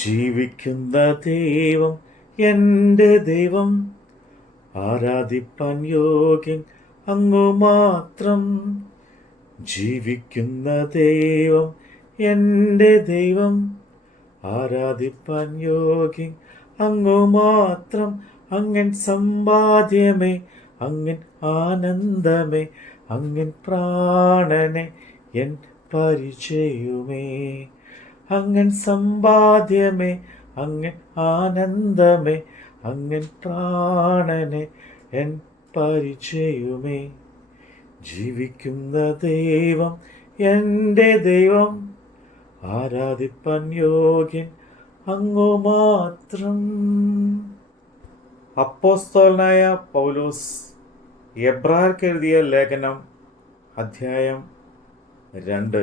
ജീവിക്കുന്ന ദൈവം എൻ്റെ ദൈവം, ആരാധിപ്പാൻ യോഗ്യൻ അങ്ങു മാത്രം. ജീവിക്കുന്ന ദൈവം എൻ്റെ ദൈവം, ആരാധിപ്പാൻ യോഗ്യൻ അങ്ങു മാത്രം. അങ്ങൻ സമ്പാദ്യമേ, അങ്ങൻ ആനന്ദമേ, അങ്ങൻ പ്രാണനെ എൻ പരിചയുമേ. അങ്ങൻ സമ്പാദ്യമേ, അങ്ങൻ ആനന്ദമേ, അങ്ങൻ പ്രാണനെ എൻ പരിചയുമേ. ജീവിക്കുന്ന ദൈവം എൻ്റെ ദൈവം, ആരാധിപ്പാൻ യോഗ്യൻ അങ്ങു മാത്രം. അപ്പോസ്തലനായ പൗലോസ് എബ്രായർക്ക് എഴുതിയ ലേഖനം അധ്യായം 2.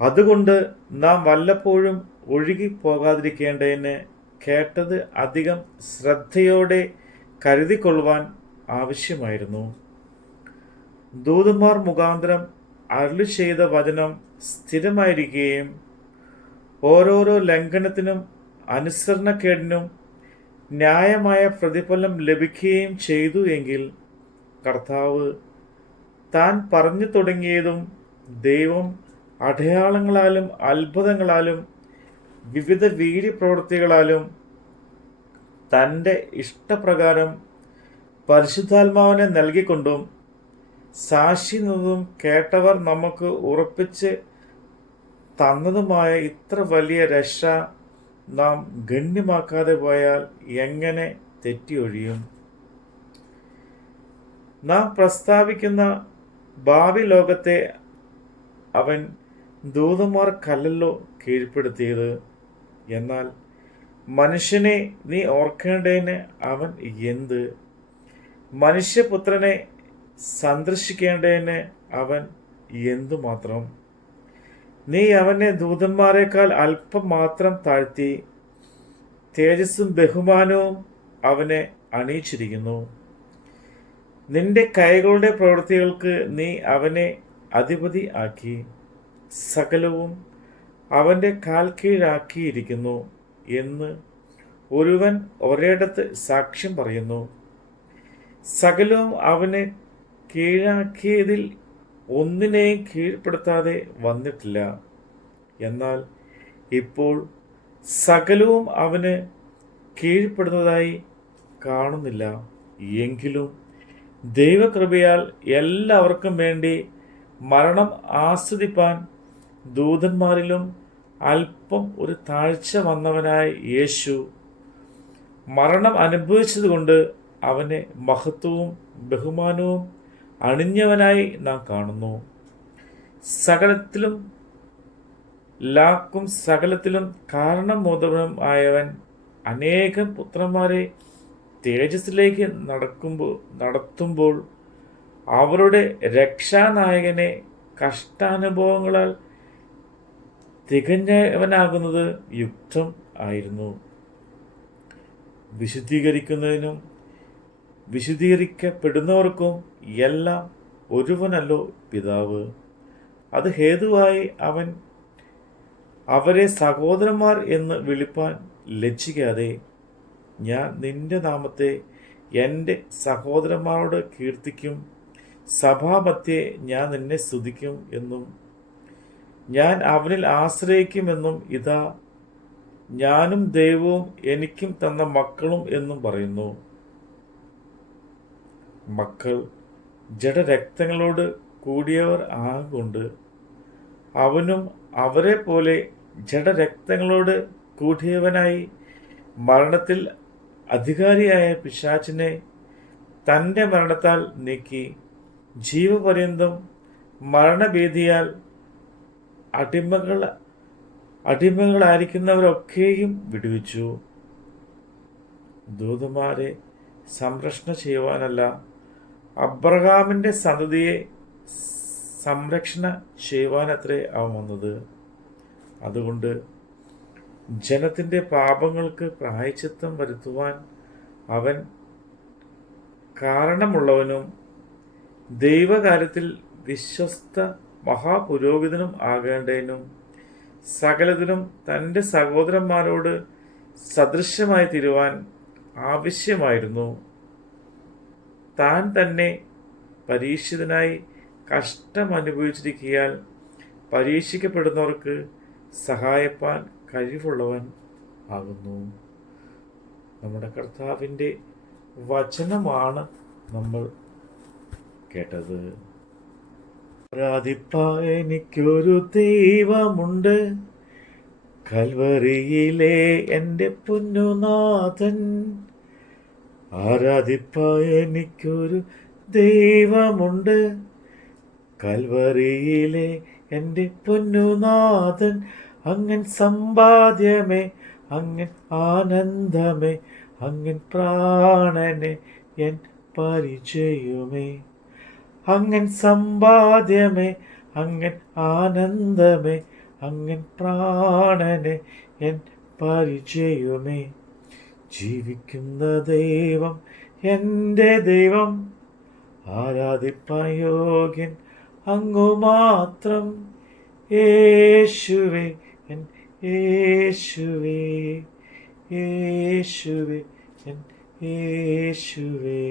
അതുകൊണ്ട് നാം വല്ലപ്പോഴും ഒഴുകിപ്പോകാതിരിക്കേണ്ടതിന് കേട്ടത് അധികം ശ്രദ്ധയോടെ കരുതിക്കൊള്ളുവാൻ ആവശ്യമായിരുന്നു. ദൂതന്മാർ മുഖാന്തരം അരുളി ചെയ്ത വചനം സ്ഥിരമായിരിക്കുകയും ഓരോരോ ലംഘനത്തിനും അനുസരണക്കേടിനും ന്യായമായ പ്രതിഫലം ലഭിക്കുകയും ചെയ്തു എങ്കിൽ, കർത്താവ് താൻ പറഞ്ഞു തുടങ്ങിയതും ദൈവം അടയാളങ്ങളാലും അത്ഭുതങ്ങളാലും വിവിധ വീര്യപ്രവൃത്തികളാലും തൻ്റെ ഇഷ്ടപ്രകാരം പരിശുദ്ധാത്മാവിനെ നൽകിക്കൊണ്ടും സാക്ഷി നിന്നതും കേട്ടവർ നമുക്ക് ഉറപ്പിച്ച് തന്നതുമായ ഇത്ര വലിയ രക്ഷ നാം ഗണ്യമാക്കാതെ പോയാൽ എങ്ങനെ തെറ്റിയൊഴിയും? നാം പ്രസ്താവിക്കുന്ന ഭാവി ലോകത്തെ അവൻ ദൂതന്മാർക്കല്ലല്ലോ കീഴ്പ്പെടുത്തിയത്. എന്നാൽ മനുഷ്യനെ നീ ഓർക്കേണ്ടതിന് അവൻ എന്ത്? മനുഷ്യപുത്രനെ സന്ദർശിക്കേണ്ടതിന് അവൻ എന്തുമാത്രം? നീ അവനെ ദൂതന്മാരെക്കാൾ അല്പം മാത്രം താഴ്ത്തി തേജസ്സും ബഹുമാനവും അവനെ അണിയിച്ചിരിക്കുന്നു. നിന്റെ കൈകളുടെ പ്രവൃത്തികൾക്ക് നീ അവനെ അധിപതി ആക്കി സകലവും അവൻ്റെ കാൽ കീഴാക്കിയിരിക്കുന്നു എന്ന് ഒരുവൻ ഒരിടത്ത് സാക്ഷ്യം പറയുന്നു. സകലവും അവനെ കീഴാക്കിയതിൽ ഒന്നിനെയും കീഴ്പ്പെടുത്താതെ വന്നിട്ടില്ല. എന്നാൽ ഇപ്പോൾ സകലവും അവന് കീഴ്പ്പെടുന്നതായി കാണുന്നില്ല. എങ്കിലും ദൈവകൃപയാൽ എല്ലാവർക്കും വേണ്ടി മരണം ആസ്വദിപ്പാൻ ദൂതന്മാരിലും അല്പം ഒരു താഴ്ച വന്നവനായ യേശു മരണം അനുഭവിച്ചതുകൊണ്ട് അവനെ മഹത്വവും ബഹുമാനവും അണിഞ്ഞവനായി നാം കാണുന്നു. സകലത്തിലും ലാക്കും സകലത്തിലും കാരണമോദവനും ആയവൻ അനേകം പുത്രന്മാരെ തേജസ്സിലേക്ക് നടത്തുമ്പോൾ അവരുടെ രക്ഷാനായകനെ കഷ്ടാനുഭവങ്ങളാൽ തികഞ്ഞവനാകുന്നത് യുക്തം ആയിരുന്നു. വിശുദ്ധീകരിക്കുന്നതിനും വിശുദ്ധീകരിക്കപ്പെടുന്നവർക്കും എല്ലാം ഒരുവനല്ലോ പിതാവ്. അത് ഹേതുവായി അവൻ അവരെ സഹോദരന്മാർ എന്ന് വിളിപ്പാൻ ലജ്ജിക്കാതെ, ഞാൻ നിന്റെ നാമത്തെ എൻ്റെ സഹോദരന്മാരോട് കീർത്തിക്കും, സഭാമധ്യേ ഞാൻ നിന്നെ സ്തുതിക്കും എന്നും ഞാൻ അവനിൽ ആശ്രയിക്കുമെന്നും ഇതാ ഞാനും ദൈവവും എനിക്കും തന്ന മക്കളും എന്നും പറയുന്നു. മക്കൾ ജഡരക്തങ്ങളോട് കൂടിയവർ ആകൊണ്ട് അവനും അവരെ പോലെ ജഡരക്തങ്ങളോട് കൂടിയവനായി മരണത്തിൽ അധികാരിയായ പിശാചിനെ തൻ്റെ മരണത്താൽ നീക്കി ജീവപര്യന്തം മരണഭീതിയാൽ അടിമകളായിരിക്കുന്നവരൊക്കെയും വിടുവിച്ചു. ദൂതന്മാരെ സംരക്ഷണ ചെയ്യുവാനല്ല, അബ്രഹാമിൻ്റെ സന്തതിയെ സംരക്ഷണ ചെയ്യുവാനത്രേ അവൻ വന്നത്. അതുകൊണ്ട് ജനത്തിൻ്റെ പാപങ്ങൾക്ക് പ്രായശ്ചിത്തം വരുത്തുവാൻ അവൻ കാരണമുള്ളവനും ദൈവകാര്യത്തിൽ വിശ്വസ്ത മഹാപുരോഹിതനും ആകേണ്ടതിനും സകലതിനും തൻ്റെ സഹോദരന്മാരോട് സദൃശ്യമായി തീരുവാൻ ആവശ്യമായിരുന്നു. താൻ തന്നെ പരീക്ഷിതനായി കഷ്ടമനുഭവിച്ചിരിക്കയാൽ പരീക്ഷിക്കപ്പെടുന്നവർക്ക് സഹായിപ്പാൻ കഴിവുള്ളവൻ ആകുന്നു. നമ്മുടെ കർത്താവിൻ്റെ വചനമാണ് നമ്മൾ കേട്ടത്. ആരാധിപ്പാൻ എനിക്കൊരു ദൈവമുണ്ട്, കൽവറിയിലെ എൻ്റെ പൊന്നുനാഥൻ. ആരാധിപ്പാൻ എനിക്കൊരു ദൈവമുണ്ട്, കൽവറിയിലെ എൻ്റെ പൊന്നുനാഥൻ. അങ്ങൻ സമ്പാദ്യമേ, അങ്ങൻ ആനന്ദമേ, അങ്ങൻ പ്രാണനെ എൻ പരിചയുമേ. അങ്ങൻ സമ്പാദ്യമേ, അങ്ങൻ ആനന്ദമേ, അങ്ങൻ പ്രാണനെ എൻ പരിചയുമേ. ജീവിക്കുന്ന ദൈവം എൻ്റെ ദൈവം, ആരാധിപ്പാൻ യോഗ്യൻ അങ്ങു മാത്രം. യേശുവേ എൻ യേശുവേ, യേശുവേ എൻ യേശുവേ.